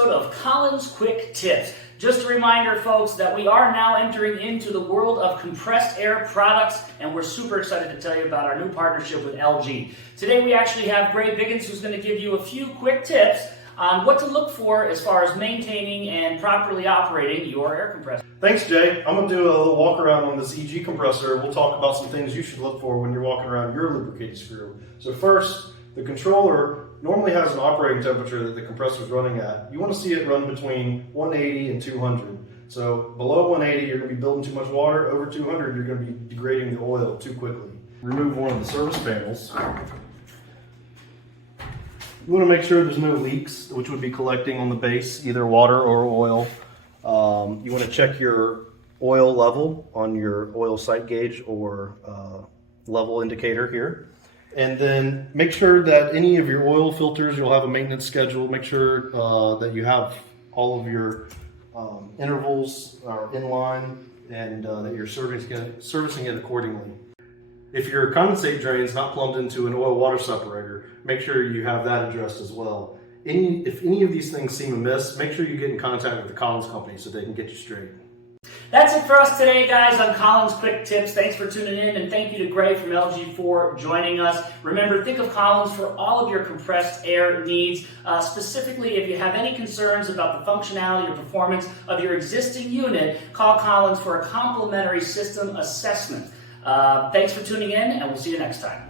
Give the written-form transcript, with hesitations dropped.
episode of Colin's Quick Tips. Just a reminder, folks, that we are now entering into the world of compressed air products, and we're super excited to tell you about our new partnership with ELGi. Today we actually have Gray Biggins, who's going to give you a few quick tips on what to look for as far as maintaining and properly operating your air compressor. Thanks, Jay. I'm going to do a little walk around on this ELGi compressor. We'll talk about some things you should look for when you're walking around your lubricated screw. So first, the controller normally has an operating temperature that the compressor is running at. You want to see it run between 180 and 200. So below 180, you're going to be building too much water. Over 200, you're going to be degrading the oil too quickly. Remove one of the service panels. You want to make sure there's no leaks, which would be collecting on the base, either water or oil. You want to check your oil level on your oil sight gauge or level indicator here. And then make sure that any of your oil filters, you'll have a maintenance schedule. Make sure that you have all of your intervals are in line and that you're servicing it accordingly. If your condensate drain is not plumbed into an oil water separator, make sure you have that addressed as well. If any of these things seem amiss, make sure you get in contact with the Collins company so they can get you straight. That's it for us today, guys, on Colin's Quick Tips. Thanks for tuning in, and thank you to Gray from ELGi for joining us. Remember, think of Collins for all of your compressed air needs. Specifically, if you have any concerns about the functionality or performance of your existing unit, call Collins for a complimentary system assessment. Thanks for tuning in, and we'll see you next time.